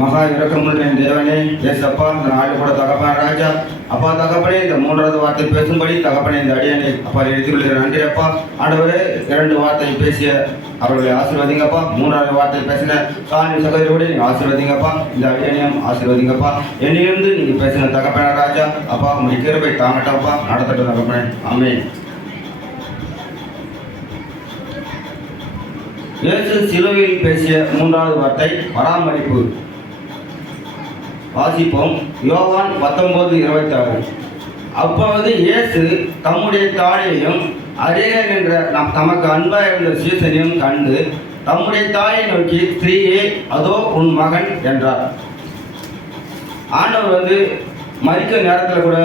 மகா இரக்கமுள்ள என் தேவனே, ஏசப்பா, இந்த நாடு கூட தகப்பன ராஜா, அப்பா தகப்பனே, இந்த மூன்றாவது வார்த்தை பேசும்படி தகப்பனே இந்த அடியனை அப்பா எடுத்துள்ள நன்றி அப்பா. ஆண்டவரே, 2 வார்த்தை பேசிய அவர்களை ஆசீர்வதிங்கப்பா. 3வது வார்த்தை பேசின சாமி சகோதரியோடு நீங்கள் ஆசீர்வதிங்கப்பா. இந்த அடியனையும் ஆசீர்வதிங்கப்பா. என்னிலிருந்து நீங்கள் பேசின தகப்பன ராஜா, அப்பா உங்களுடைய கிருபை தாங்கட்டப்பா, நடத்தட்டும் தகப்பனே. ஆமென். இயேசு சிலுவையில் பேசிய 3வது வார்த்தை பராமரிப்பு. வாசிப்போம். யோவான் 19:26. அப்பொழுது இயேசு தம்முடைய தாயையும் அருகே நின்ற தமக்கு அன்பாக இருந்த சீசனையும் கண்டு தம்முடைய தாயை நோக்கி, ஸ்திரீயே, அதோ உன் மகன் என்றார். ஆண்டவர் மரிக்க நேரத்தில் கூட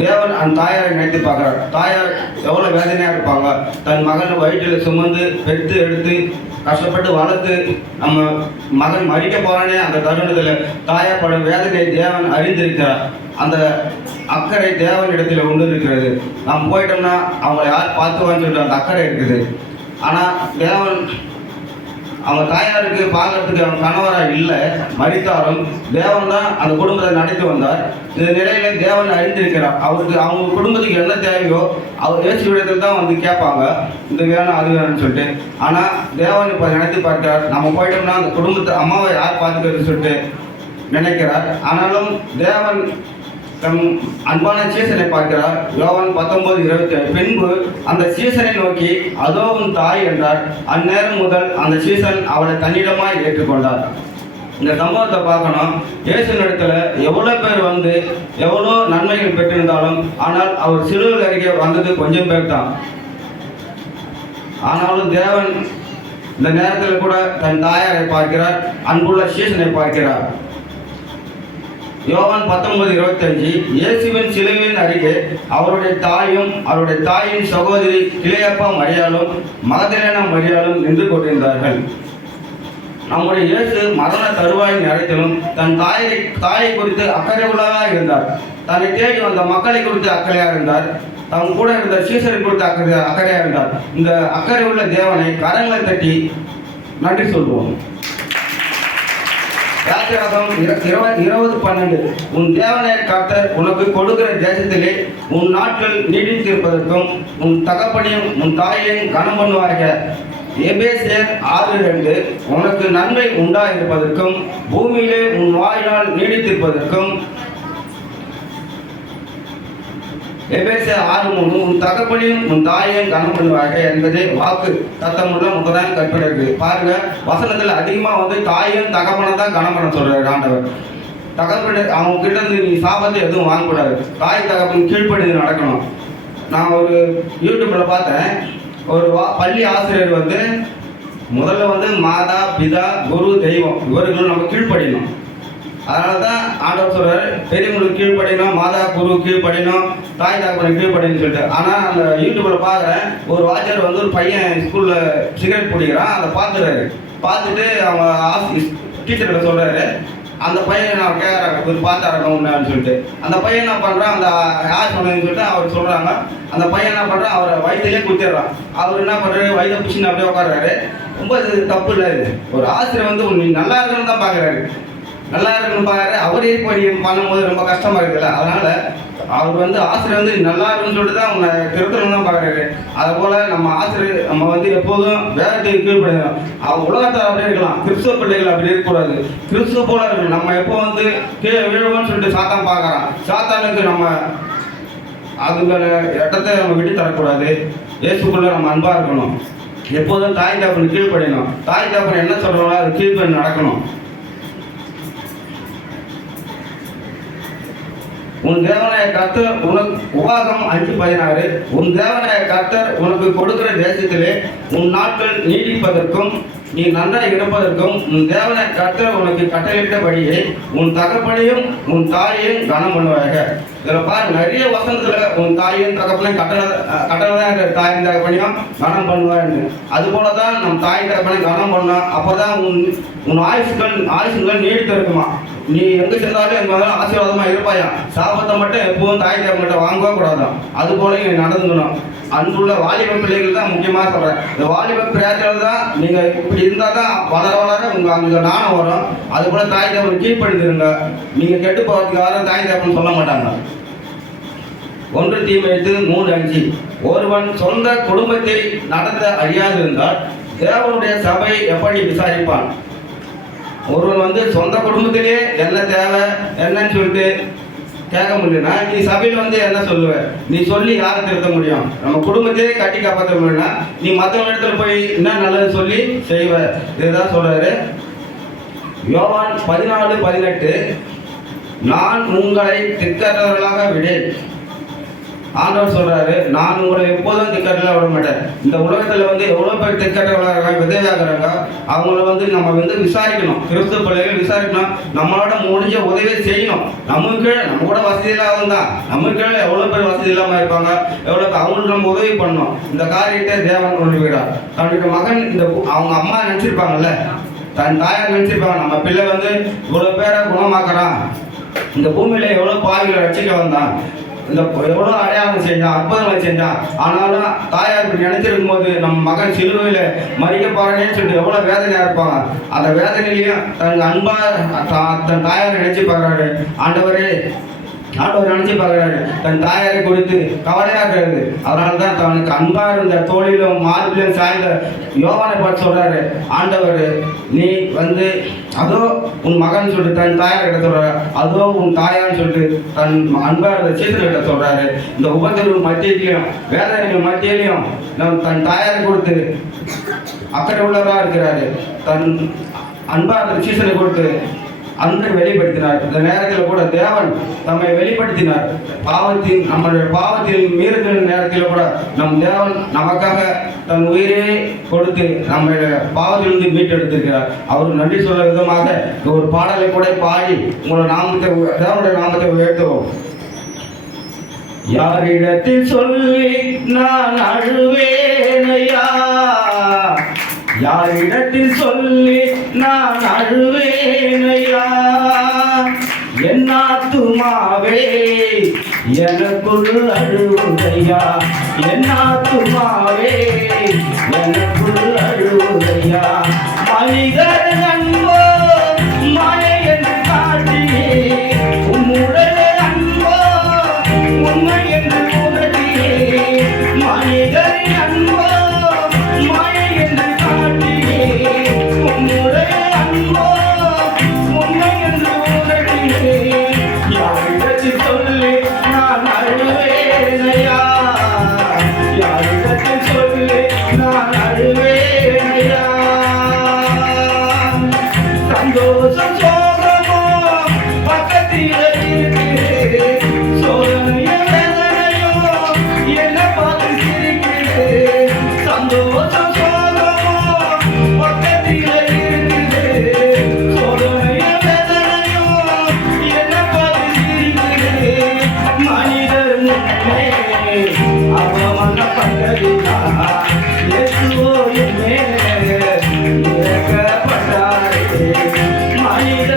தேவன் அந்த தாயாரை நினைத்து பார்க்குறார். தாயார் எவ்வளோ வேதனையாக இருப்பாங்க. தன் மகனை வயிற்றில் சுமந்து பெற்று எடுத்து கஷ்டப்பட்டு வளர்த்து நம்ம மகன் மறிக்க போகிறானே அந்த தருணத்தில் தாயார் படும் வேதனை தேவன் அறிந்திருக்கிறார். அந்த அக்கறை தேவனிடத்தில் ஒன்று இருக்கிறது. நாம் போயிட்டோம்னா அவங்கள யார் பார்த்துவான்னு சொல்லிட்டு அந்த அக்கறை இருக்குது. ஆனால் தேவன் அவங்க தாயாருக்கு பார்க்கறதுக்கு அவன் கணவராக இல்லை, மரித்தாலும் தேவன் தான் அந்த குடும்பத்தை நடத்தி வந்தார். இந்த நிலையில தேவன் அறிந்திருக்கிறார். அவருக்கு அவங்க குடும்பத்துக்கு என்ன தேவையோ அவர் இயேசு விடத்தில் தான் கேட்பாங்க, இது வேணும் அது வேணும்னு சொல்லிட்டு. ஆனால் தேவன் இப்போ நினைத்து பார்க்கிறார். நம்ம போயிட்டோம்னா அந்த குடும்பத்தை அம்மாவை யார் பார்த்துக்கிறதுன்னு சொல்லிட்டு நினைக்கிறார். ஆனாலும் தேவன் தம் அன்பான சீசனை பார்க்கிறார். யோவான் 19:27. பின்பு அந்த சீசனை நோக்கி, அதோ உன் தாய் என்றார். அந்நேரம் முதல் அந்த சீசன் அவளை தன்னிடமாய் ஏற்றுக்கொண்டார். இந்த சம்பவத்தை பார்க்கணும். இயேசு இடத்துல எவ்வளோ பேர் எவ்வளோ நன்மைகள் பெற்றிருந்தாலும், ஆனால் அவர் சிலுவையில் அருகே வந்தது கொஞ்சம் பேர் தான். ஆனாலும் தேவன் இந்த நேரத்தில் கூட தன் தாயாரை பார்க்கிறார், அன்புள்ள சீசனை பார்க்கிறார். யோவான் 19:25. இயேசுவின் சிலுவையின் அருகே அவருடைய தாயும் அவருடைய தாயின் சகோதரி கிளையப்பா மரியாளும் மகதலேனா மரியாளும் நின்று கொண்டிருந்தார்கள். நம்முடைய இயேசு மரண தருவாயின் நேரத்திலும் தன் தாயை குறித்து அக்கறை உள்ளதாக இருந்தார். தன்னை தேடி வந்த மக்களை குறித்து அக்கறையாக இருந்தார். தன் கூட இருந்த சீசரை குறித்து அக்கறையாக இருந்தார். இந்த அக்கறை உள்ள தேவனை கரங்களை தட்டி நன்றி சொல்வோம். 20:12. உன் தேவனை கர்த்தர் உனக்கு கொடுக்கிற தேசத்திலே உன் நாட்கள் நீடித்திருப்பதற்கும் உன் தகப்பனையும் உன் தாயையும் கனம் பண்ணுவார்கள். எபேசியர் 6:2. உனக்கு நன்மை உண்டாயிருப்பதற்கும் பூமியிலே உன் வாழ்நாள் நீடித்திருப்பதற்கும். எபேசியர் 6:3. உன் தகப்பனையும் உன் தாயையும் கனம் பண்ணுவார்கள் என்பது வாக்கு தத்தமுள்ள முதலாம் கற்பனை. பாருங்க, வசனத்தில் அதிகமாக தாயும் தகப்பனை தான் கனம் பண்ண சொல்றாரு ஆண்டவர். தகப்பனை அவங்க கிட்ட இருந்து நீ சாபத்தை எதுவும் வாங்கக்கூடாது. தாய் தகப்பன் கீழ்ப்படி நடக்கணும். நான் ஒரு யூடியூப்ல பார்த்தேன். ஒரு பள்ளி ஆசிரியர் முதல்ல மாதா பிதா குரு தெய்வம் இவர்களும் நம்ம கீழ்ப்படியணும். அதனால தான் ஆண்டவர் சொல்றாரு, பெரியவங்களுக்கு கீழ்ப்படியணும், மாதா குரு கீழ்ப்படியணும், தாய் தகப்பனை கீழ்ப்படின்னு சொல்லிட்டு. ஆனால் அந்த யூடியூப்ல பார்க்குறேன், ஒரு வாத்தியார் ஒரு பையன் ஸ்கூலில் சிகரெட் பிடிக்கிறான். அதை பார்த்துட்டு அவங்க டீச்சர்கிட்ட சொல்றாரு, அந்த பையன் நான் கேட்குறாங்க, ஒரு பார்த்தாரணும் அப்படின்னு சொல்லிட்டு. அந்த பையன் என்ன பண்ணுறான், அந்த யார் சொன்னதுன்னு சொல்லிட்டு அவர் சொல்கிறாங்க. அந்த பையன் என்ன பண்ணுறான், அவரை வயிற்றுலேயே குத்திடுறான். அவர் என்ன பண்ணுறாரு, வயிற்றை பிடிச்சின்னு அப்படியே உட்காடுறாரு. ரொம்ப இது தப்பு இல்லை. இது ஒரு ஆசிரியர் நீ நல்லா இருக்குன்னு தான் பார்க்குறாரு, நல்லா இருக்குன்னு பார்க்குறாரு. அவரே படி பண்ணும்போது ரொம்ப கஷ்டமாக இருக்குல்ல. அதனால் அவர் ஆசிரியர் நல்லா இருக்குன்னு சொல்லிட்டு தான் அவங்க திருத்தணும் தான் பார்க்குறாரு. அதுபோல் நம்ம ஆசிரியர் நம்ம எப்போதும் வேதத்துக்கு கீழ்படியணும். அவங்க உலகத்தை அப்படியே இருக்கலாம், கிறிஸ்துவ பிள்ளைகள் அப்படி இருக்கக்கூடாது. கிறிஸ்துவ போல இருக்கணும். நம்ம எப்போ கீழே விழுவோம்னு சொல்லிட்டு சாத்தான் பார்க்குறான். சாத்தானுக்கு நம்ம அதுங்கள இடத்தை நம்ம விட்டு தரக்கூடாது. இயேசுக்குள்ளே நம்ம அன்பாக இருக்கணும். எப்போதும் தாய் தகப்பனுக்கு கீழ்படியணும். தாய் தகப்பன் என்ன சொல்கிறாங்களோ அது கீழ்படி நடக்கணும். உன் தேவனாய கர்த்தர் உனக்கு உபாகம் 5:16. உன் தேவனாய கர்த்தர் உனக்கு கொடுக்கிற தேசத்திலே உன் நாட்கள் நீடிப்பதற்கும் நீ நன்றாக இருப்பதற்கும் உன் தேவனாய கர்த்தர் உனக்கு கட்டளையிட்டபடியே உன் தகப்பனையும் உன் தாயையும் கனம் பண்ணுவாங்க. இதில் பாரு, நிறைய வசனத்தில் உன் தாயும் தகப்பனையும் கட்டளை தாயின் தகப்பனையும் கனம் பண்ணுவான்னு. அதுபோல தான் நம் தாய் தகப்பனை கனம் பண்ணோம். அப்போ தான் உன் ஆயுசுகள் நீடித்து இருக்குமா. நீ எங்கே சென்றாலும் எங்கே வந்தாலும் ஆசீர்வாதமாக இருப்பாயா. சாபத்தை மட்டும் எப்பவும் தாய் தகப்பன்கிட்ட வாங்கவே கூடாதான். அதுபோல நீ நடந்துக்கணும். அன்புள்ள வாலிப பிள்ளைகள் தான் முக்கியமாக சொல்கிறேன். இந்த வாலிப பிள்ளைகள் தான் நீங்கள் இப்படி இருந்தால் தான் வளர வளர உங்கள் அங்கே நாணம் வரும். அதுபோல் தாய் தகவல் கீழ்ப்படுத்திருங்க. நீங்கள் கெட்டு போகிறதுக்கு யாரும் தாய் தகவல் சொல்ல மாட்டாங்க. 1 தீமோத்தேயு 3:5 ஒருவன் சொந்த குடும்பத்தில் நடந்த அறியாதிருந்தால் தேவனுடைய சபை எப்படி விசாரிப்பான்? ஒருவன் வந்து சொந்த குடும்பத்திலே என்ன தேவை என்னன்னு சொல்லிட்டு கேட்க முடியும்னா நீ சபையில் வந்து என்ன சொல்லுவ? நீ சொல்லி யாரை திருத்த முடியும்? நம்ம குடும்பத்தையே கட்டி காப்பாற்ற முடியும்னா நீ மற்றவங்க இடத்துல போய் என்ன நல்லது சொல்லி செய்வ. இதுதான் சொல்றாரு யோவான் 14:18 நான் உங்களை திக்கற்றவர்களாக விடேன். ஆண்டவர் சொல்றாரு நான் உங்களை எப்போதும் திக்கற்றவர்களாக விட மாட்டேன். இந்த உலகத்துல வந்து எவ்வளவு பேர் திக்கற்றவர்களாக விதையாகிறாங்க. அவங்கள வந்து நம்ம வந்து விசாரிக்கணும். கிறிஸ்துவ பிள்ளைகள் விசாரிக்கணும். நம்மளோட முடிஞ்ச உதவியை செய்யணும். நமக்கு நம்ம கூட வசதி இல்லாமல் தான் நமக்கு எவ்வளவு பேர் வசதி இல்லாம இருப்பாங்க. எவ்வளவு அவங்களுக்கு நம்ம உதவி பண்ணணும். இந்த காரியத்தை தேவன் கொண்டு விடார். தன்னுடைய மகன் இந்த அவங்க அம்மா நினைச்சிருப்பாங்கல்ல, தன் தாயார் நினைச்சிருப்பாங்க நம்ம பிள்ளை வந்து இவ்வளவு பேரை குணமாக்குறான், இந்த பூமியில எவ்வளவு பாவிகளை ரட்சிக்க வந்தான், இந்த எவ்வளோ அடையாளம் செஞ்சான், அற்புதங்களை செஞ்சான். ஆனாலும் தாயார் இப்படி நினைச்சிருக்கும் போது நம்ம மகன் சிலுவையில் மறிக்க போறானேன்னு சொல்லிட்டு எவ்வளோ வேதனையாக இருப்பாங்க. அந்த வேதனையிலையும் தன் அன்பா தன் தாயார் நினைச்சு பார்க்குறாரு. ஆண்டவர் நினைச்சு பார்க்குறாரு. தன் தாயாரை கொடுத்து கவலையாக இருக்கிறது. அதனால தான் தனக்கு அன்பா இருந்த தோளிலும் மார்பிலும் சாய்ந்த யோவானை பார்த்து சொல்றாரு ஆண்டவர் நீ வந்து அதோ உன் மகன் சொல்லிட்டு தன் தாயார் கிட்ட சொல்றாரு, அதோ உன் தாயான்னு சொல்லிட்டு தன் அன்பா இருந்த சீசர்கிட்ட சொல்றாரு. இந்த உபத்திரவு மத்தியிலையும் வேதனைகள் மத்தியிலையும் நம் தன் தாயாரை கொடுத்து அக்கறை உள்ளவராக இருக்கிறாரு. தன் அன்பா இருந்த சீசரை கொடுத்து அந்த வெளிப்படுத்தினார். இந்த நேரத்தில் கூட தேவன் தம்மை வெளிப்படுத்தினார். நம்மளுடைய பாவத்தில் மீறுதல் நேரத்தில் கூட நம் தேவன் நமக்காக தன் உயிரே கொடுத்து நம்ம பாவத்திலிருந்து மீட்டெடுத்திருக்கிறார். அவருக்கு நன்றி சொல்ல விதமாக ஒரு பாடலை கூட பாடி உங்களோட நாமத்தை தேவனுடைய நாமத்தை உயர்த்துவோம். யாரிடத்தில் சொல்லி நான் அழுவேனையா, யாரிடத்தில் சொல்லி நான் அழுவேனையா, என் ஆத்துமாவே எனக்குள் அழுதையா, என் ஆத்துமாவே எனக்குள் அழுதையா, மனிதர் அன்போ மழை என்று காட்டியே உம்முடைய அன்போ உண்மை என்று உணர்த்தியே, மனிதர் அன்போ மழை என்று சந்தோஷம் சோகமோ பக்கத்தில் இருக்குது, சோதனையோ வேதனையோ என்ன பார்த்து சிரிக்குது. சந்தோஷம் சோகமோ பக்கத்தில் இருக்குது, சோதனையோ வேதனையோ என்ன பார்த்து சிரிக்குது. மனிதர் முன்னே அவமானப்பட்டதில்லை, இயேசுவோ என் மேலே இறக்கப்பட்டாரே. மனிதர்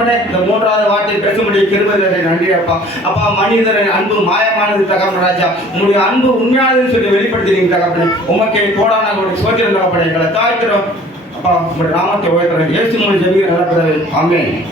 தகப்பனே, இந்த மூன்றாவது வார்த்தை பேச முடிய கிருபை நன்றி அப்பா. அப்பா, மனிதரின் அன்பு மாயமானது தகப்பன் ராஜா, உங்களுடைய அன்பு உண்மையானதுன்னு சொல்லி வெளிப்படுத்துறீங்க தகப்பனே. உமக்கே கோடான உங்களுக்கு சோத்திரம் தகப்பனே. எங்களை தாழ்த்துறோம் அப்பா. உங்களுடைய நாமத்தை உயர்த்துறேன். இயேசு மூலம் ஜெபிக்கிறேன் நல்ல பிதாவே. ஆமென்.